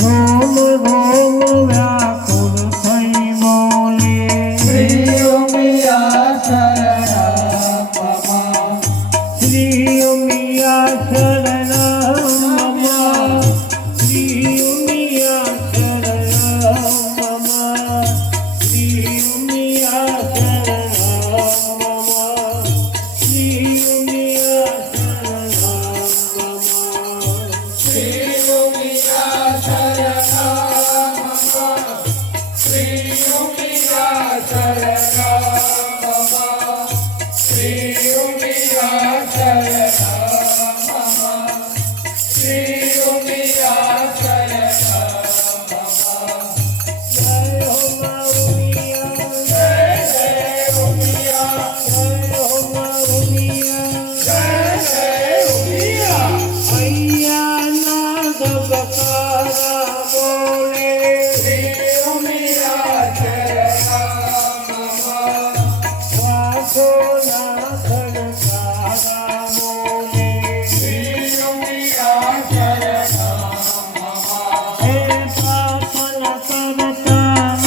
घोम घोम व्याकुल थई बोले श्री उमिया शरणम मम श्री उमिया शरणम मम श्री उमिया शरणम मम श्री उमिया शरणम मम श्री उमिया शरणम मम श्री उमिया शरणम